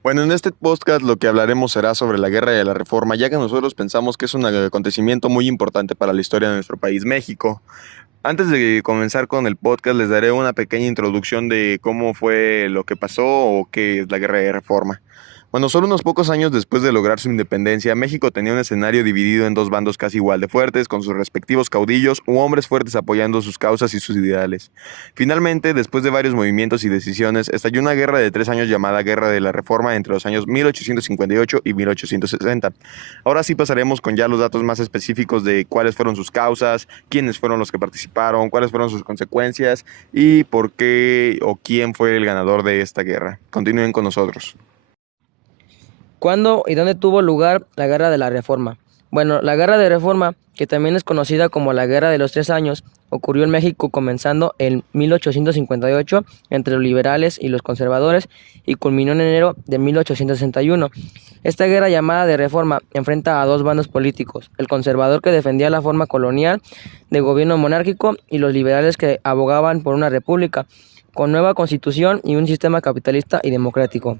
Bueno, en este podcast lo que hablaremos será sobre la Guerra de la Reforma, ya que nosotros pensamos que es un acontecimiento muy importante para la historia de nuestro país, México. Antes de comenzar con el podcast, les daré una pequeña introducción de cómo fue lo que pasó o qué es la Guerra de Reforma. Bueno, solo unos pocos años después de lograr su independencia, México tenía un escenario dividido en dos bandos casi igual de fuertes, con sus respectivos caudillos u hombres fuertes apoyando sus causas y sus ideales. Finalmente, después de varios movimientos y decisiones, estalló una guerra de 3 años llamada Guerra de la Reforma entre los años 1858 y 1860. Ahora sí pasaremos con ya los datos más específicos de cuáles fueron sus causas, quiénes fueron los que participaron, cuáles fueron sus consecuencias y por qué o quién fue el ganador de esta guerra. Continúen con nosotros. ¿Cuándo y dónde tuvo lugar la Guerra de la Reforma? Bueno, la Guerra de Reforma, que también es conocida como la Guerra de los 3 años, ocurrió en México comenzando en 1858 entre los liberales y los conservadores y culminó en enero de 1861. Esta guerra llamada de Reforma enfrenta a dos bandos políticos, el conservador que defendía la forma colonial de gobierno monárquico y los liberales que abogaban por una república con nueva constitución y un sistema capitalista y democrático.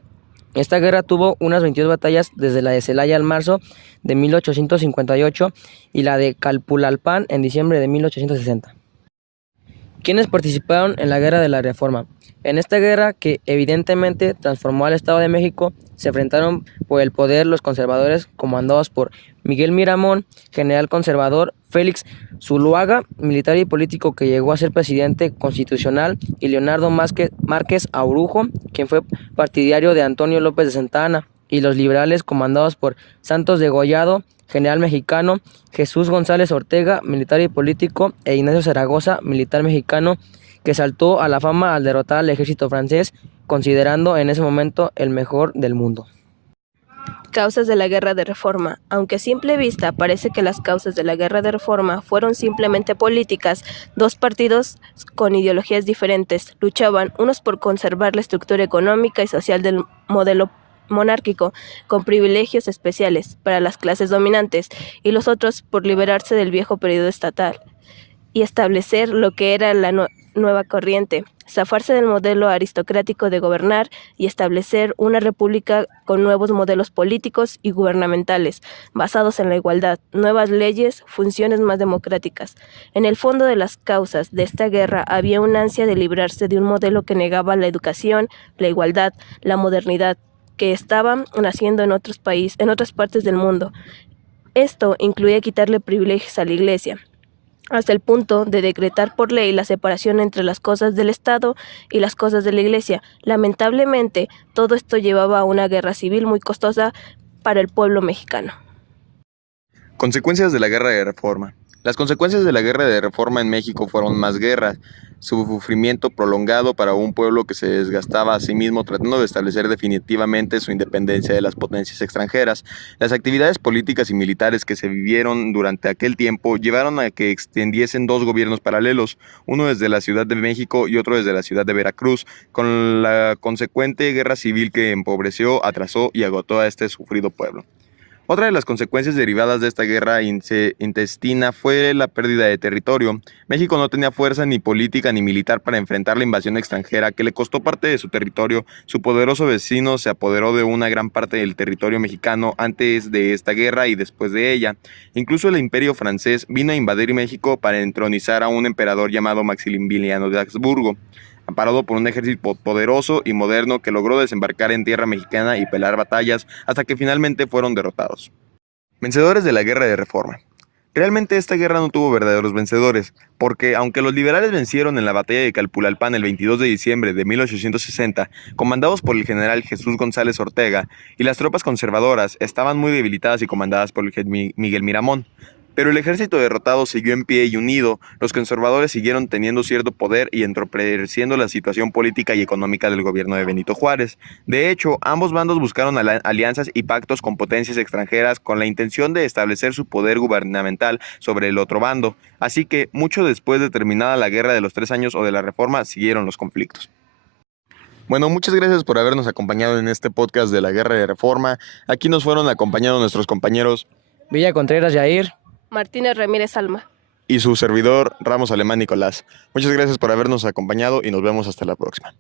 Esta guerra tuvo unas 22 batallas desde la de Celaya en marzo de 1858 y la de Calpulalpan en diciembre de 1860. ¿Quiénes participaron en la Guerra de la Reforma? En esta guerra, que evidentemente transformó al Estado de México, se enfrentaron por el poder los conservadores comandados por Miguel Miramón, general conservador, Félix Zuluaga, militar y político que llegó a ser presidente constitucional, y Leonardo Márquez Aurujo, quien fue partidario de Antonio López de Santa Anna, y los liberales comandados por Santos Degollado, general mexicano, Jesús González Ortega, militar y político, e Ignacio Zaragoza, militar mexicano, que saltó a la fama al derrotar al ejército francés, considerando en ese momento el mejor del mundo. Causas de la Guerra de Reforma. Aunque a simple vista parece que las causas de la Guerra de Reforma fueron simplemente políticas, dos partidos con ideologías diferentes luchaban, unos por conservar la estructura económica y social del modelo monárquico, con privilegios especiales para las clases dominantes, y los otros por liberarse del viejo periodo estatal y establecer lo que era la nueva corriente, zafarse del modelo aristocrático de gobernar y establecer una república con nuevos modelos políticos y gubernamentales, basados en la igualdad, nuevas leyes, funciones más democráticas. En el fondo de las causas de esta guerra había una ansia de librarse de un modelo que negaba la educación, la igualdad, la modernidad, que estaban naciendo en otras partes del mundo. Esto incluía quitarle privilegios a la Iglesia, hasta el punto de decretar por ley la separación entre las cosas del Estado y las cosas de la Iglesia. Lamentablemente, todo esto llevaba a una guerra civil muy costosa para el pueblo mexicano. Consecuencias de la Guerra de Reforma. Las consecuencias de la Guerra de Reforma en México fueron más guerras, sufrimiento prolongado para un pueblo que se desgastaba a sí mismo tratando de establecer definitivamente su independencia de las potencias extranjeras. Las actividades políticas y militares que se vivieron durante aquel tiempo llevaron a que extendiesen dos gobiernos paralelos, uno desde la Ciudad de México y otro desde la ciudad de Veracruz, con la consecuente guerra civil que empobreció, atrasó y agotó a este sufrido pueblo. Otra de las consecuencias derivadas de esta guerra intestina fue la pérdida de territorio. México no tenía fuerza ni política ni militar para enfrentar la invasión extranjera que le costó parte de su territorio. Su poderoso vecino se apoderó de una gran parte del territorio mexicano antes de esta guerra y después de ella. Incluso el Imperio francés vino a invadir México para entronizar a un emperador llamado Maximiliano de Habsburgo, amparado por un ejército poderoso y moderno que logró desembarcar en tierra mexicana y pelear batallas hasta que finalmente fueron derrotados. Vencedores de la Guerra de Reforma. Realmente esta guerra no tuvo verdaderos vencedores, porque aunque los liberales vencieron en la batalla de Calpulalpan el 22 de diciembre de 1860, comandados por el general Jesús González Ortega, y las tropas conservadoras estaban muy debilitadas y comandadas por Miguel Miramón, pero el ejército derrotado siguió en pie y unido. Los conservadores siguieron teniendo cierto poder y entorpeciendo la situación política y económica del gobierno de Benito Juárez. De hecho, ambos bandos buscaron alianzas y pactos con potencias extranjeras con la intención de establecer su poder gubernamental sobre el otro bando. Así que, mucho después de terminada la Guerra de los 3 años o de la Reforma, siguieron los conflictos. Bueno, muchas gracias por habernos acompañado en este podcast de la Guerra de Reforma. Aquí nos fueron acompañando nuestros compañeros Villa Contreras Yair. Martínez Ramírez Alma. y su servidor Ramos Alemán Nicolás. Muchas gracias por habernos acompañado y nos vemos hasta la próxima.